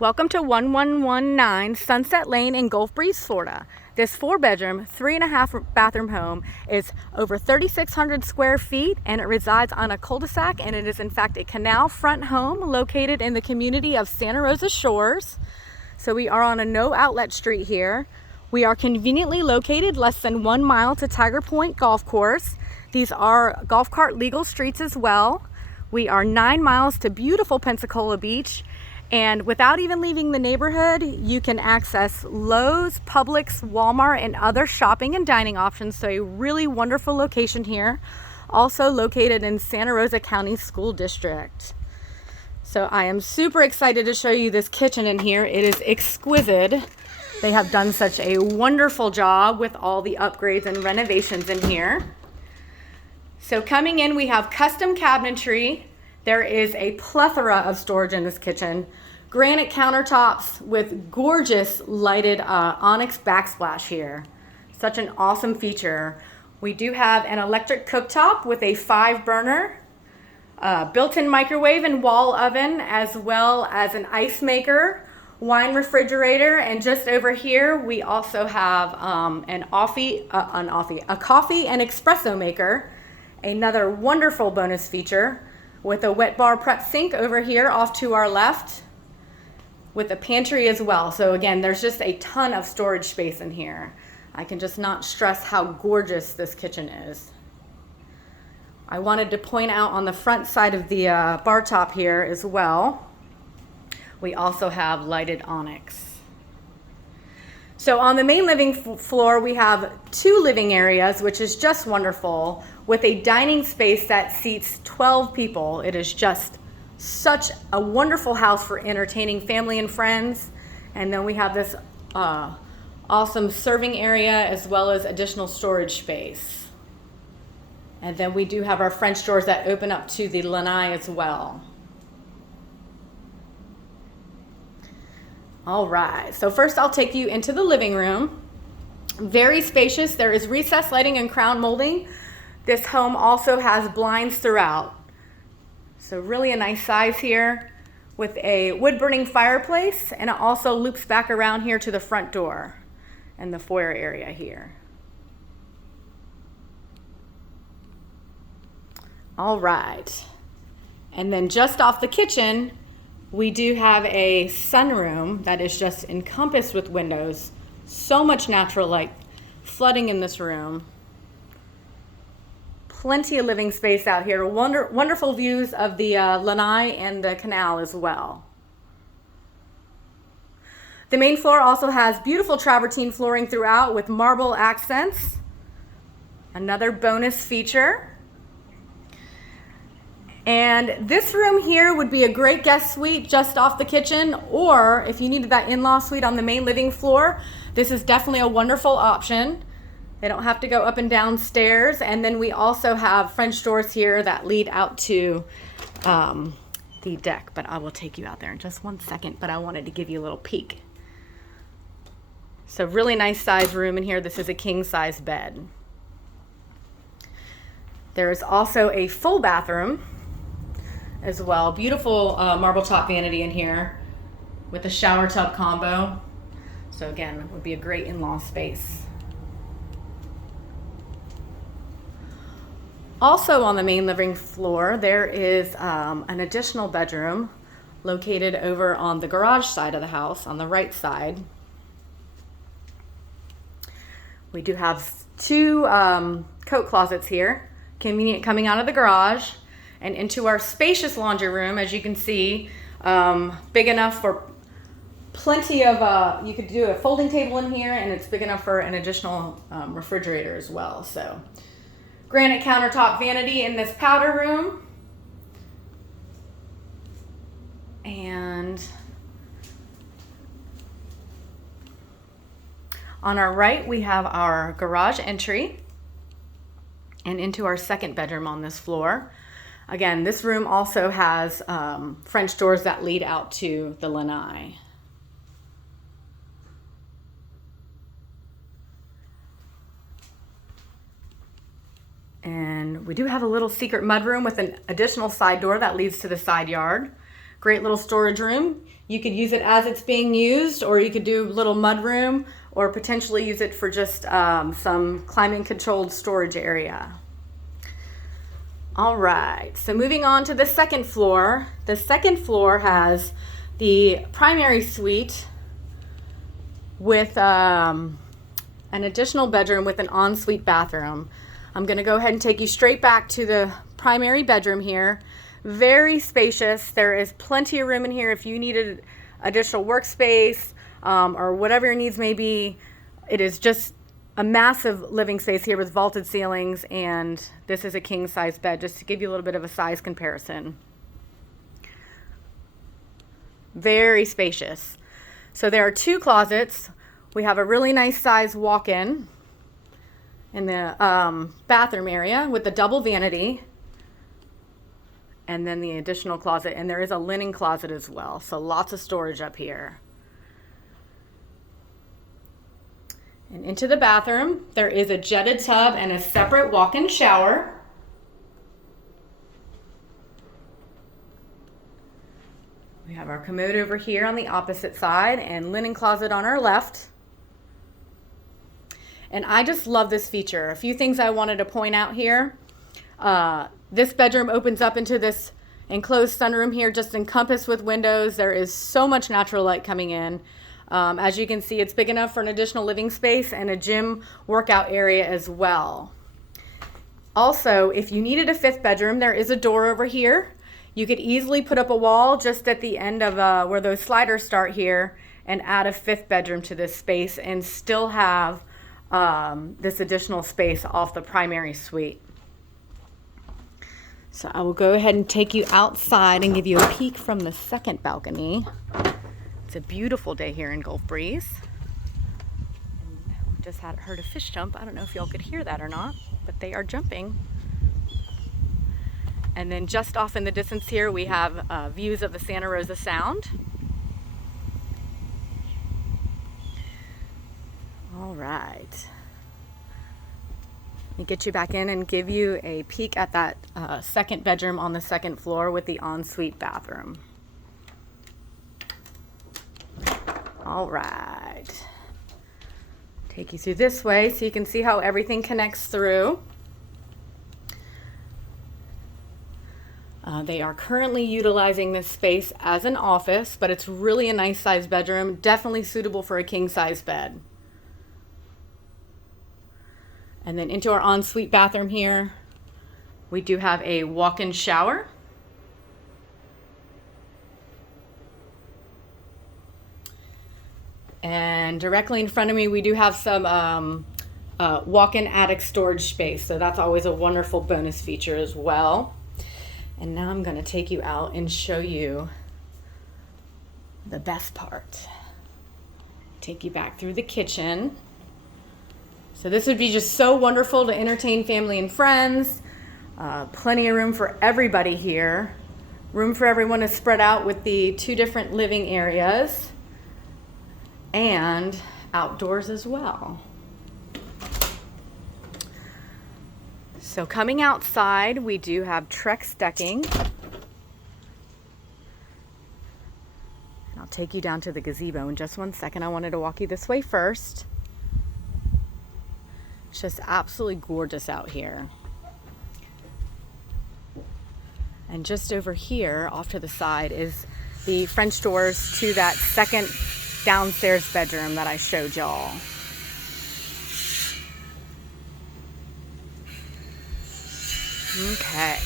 Welcome to 1119 Sunset Lane in Gulf Breeze, Florida. This 4-bedroom, 3.5 bathroom home is over 3,600 square feet and it resides on a cul-de-sac, and it is in fact a canal front home located in the community of Santa Rosa Shores. So we are on a no outlet street here. We are conveniently located less than 1 mile to Tiger Point Golf Course. These are golf cart legal streets as well. We are 9 miles to beautiful Pensacola Beach. And without even leaving the neighborhood, you can access Lowe's, Publix, Walmart, and other shopping and dining options. So a really wonderful location here. Also located in Santa Rosa County School District. So I am super excited to show you this kitchen in here. It is exquisite. They have done such a wonderful job with all the upgrades and renovations in here. So coming in, we have custom cabinetry. There is a plethora of storage in this kitchen. Granite countertops with gorgeous lighted Onyx backsplash here. Such an awesome feature. We do have an electric cooktop with a 5-burner, built-in microwave and wall oven, as well as an ice maker, wine refrigerator, and just over here we also have a coffee and espresso maker. Another wonderful bonus feature, with a wet bar prep sink over here off to our left, with a pantry as well. So again, there's just a ton of storage space in here. I can just not stress how gorgeous this kitchen is. I wanted to point out on the front side of the bar top here as well, we also have lighted Onyx. So on the main living floor, we have 2 living areas, which is just wonderful, with a dining space that seats 12 people. It is just such a wonderful house for entertaining family and friends. And then we have this awesome serving area as well as additional storage space. And then we do have our French doors that open up to the lanai as well. All right, so first I'll take you into the living room. Very spacious. There is recessed lighting and crown molding. This home also has blinds throughout. So really a nice size here with a wood-burning fireplace, and it also loops back around here to the front door and the foyer area here. All right, and then just off the kitchen, we do have a sunroom that is just encompassed with windows. So much natural light flooding in this room. Plenty of living space out here. Wonderful views of the lanai and the canal as well. The main floor also has beautiful travertine flooring throughout with marble accents. Another bonus feature. And this room here would be a great guest suite just off the kitchen, or if you needed that in-law suite on the main living floor, this is definitely a wonderful option. They don't have to go up and down stairs. And then we also have French doors here that lead out to the deck, but I will take you out there in just 1 second, but I wanted to give you a little peek. So really nice size room in here. This is a king size bed. There is also a full bathroom as well. Beautiful marble top vanity in here with a shower tub combo. So again, it would be a great in-law space. Also on the main living floor, there is an additional bedroom located over on the garage side of the house, on the right side. We do have 2 coat closets here, convenient coming out of the garage and into our spacious laundry room. As you can see, big enough for plenty of, you could do a folding table in here, and it's big enough for an additional refrigerator as well. So granite countertop vanity in this powder room. And on our right, we have our garage entry and into our 2nd bedroom on this floor. Again, this room also has French doors that lead out to the lanai. And we do have a little secret mudroom with an additional side door that leads to the side yard. Great little storage room. You could use it as it's being used, or you could do a little mudroom, or potentially use it for just some climate controlled storage area. All right, so moving on to the second floor. The second floor has the primary suite with an additional bedroom with an ensuite bathroom. I'm going to go ahead and take you straight back to the primary bedroom here. Very spacious. There is plenty of room in here if you needed additional workspace or whatever your needs may be. It is just a massive living space here with vaulted ceilings, and this is a king size bed, just to give you a little bit of a size comparison. Very spacious. So there are two closets. We have a really nice size walk-in in the bathroom area with the double vanity, and then the additional closet, and there is a linen closet as well, so lots of storage up here. And into the bathroom, there is a jetted tub and a separate walk-in shower. We have our commode over here on the opposite side and linen closet on our left. And I just love this feature. A few things I wanted to point out here. This bedroom opens up into this enclosed sunroom here, just encompassed with windows. There is so much natural light coming in. As you can see, it's big enough for an additional living space and a gym workout area as well. Also, if you needed a fifth bedroom, there is a door over here. You could easily put up a wall just at the end of where those sliders start here and add a fifth bedroom to this space and still have this additional space off the primary suite. So I will go ahead and take you outside and give you a peek from the second balcony. It's a beautiful day here in Gulf Breeze. And we just heard a fish jump. I don't know if y'all could hear that or not, but they are jumping. And then just off in the distance here, we have views of the Santa Rosa Sound. All right. Let me get you back in and give you a peek at that second bedroom on the second floor with the ensuite bathroom. All right. Take you through this way so you can see how everything connects through. They are currently utilizing this space as an office, but it's really a nice size bedroom, definitely suitable for a king size bed. And then into our ensuite bathroom here, we do have a walk-in shower. And directly in front of me, we do have some walk-in attic storage space. So that's always a wonderful bonus feature as well. And now I'm going to take you out and show you the best part. Take you back through the kitchen. So this would be just so wonderful to entertain family and friends. Plenty of room for everybody here. Room for everyone to spread out with the two different living areas. And outdoors as well. So coming outside, we do have Trex Decking. And I'll take you down to the gazebo in just one second. I wanted to walk you this way first. It's just absolutely gorgeous out here. And just over here, off to the side, is the French doors to that second downstairs bedroom that I showed y'all. Okay.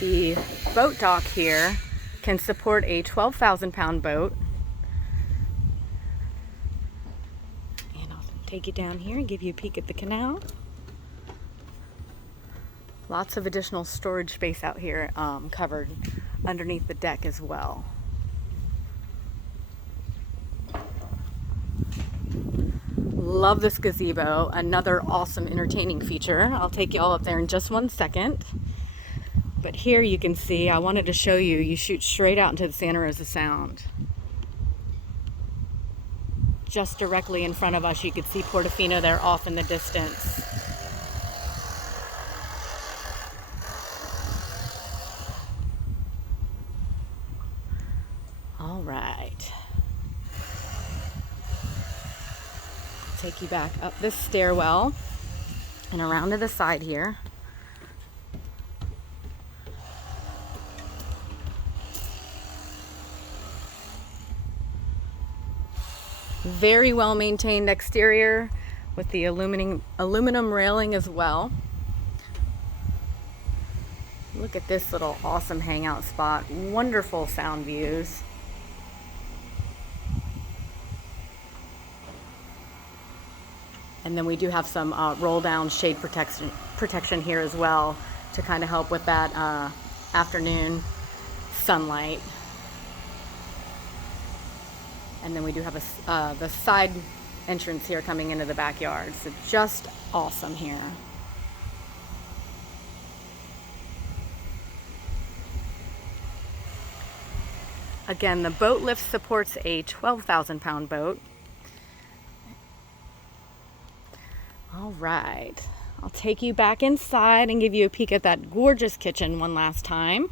The boat dock here can support a 12,000-pound boat. And I'll take you down here and give you a peek at the canal. Lots of additional storage space out here covered underneath the deck as well. Love this gazebo, another awesome entertaining feature. I'll take you all up there in just one second. But here you can see, I wanted to show you, you shoot straight out into the Santa Rosa Sound. Just directly in front of us, you could see Portofino there off in the distance. All right. Take you back up this stairwell and around to the side here. Very well maintained exterior with the aluminum railing as well. Look at this little awesome hangout spot. Wonderful sound views. And then we do have some roll down shade protection here as well to kind of help with that afternoon sunlight. And then we do have the side entrance here coming into the backyard. So just awesome here. Again, the boat lift supports a 12,000-pound boat. All right, I'll take you back inside and give you a peek at that gorgeous kitchen one last time.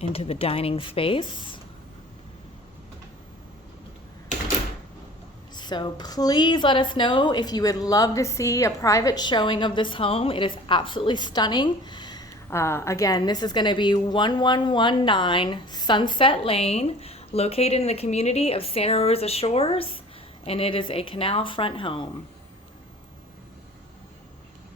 Into the dining space. So please let us know if you would love to see a private showing of this home. It is absolutely stunning. Again, this is going to be 1119 Sunset Lane, located in the community of Santa Rosa Shores, and it is a canal front home.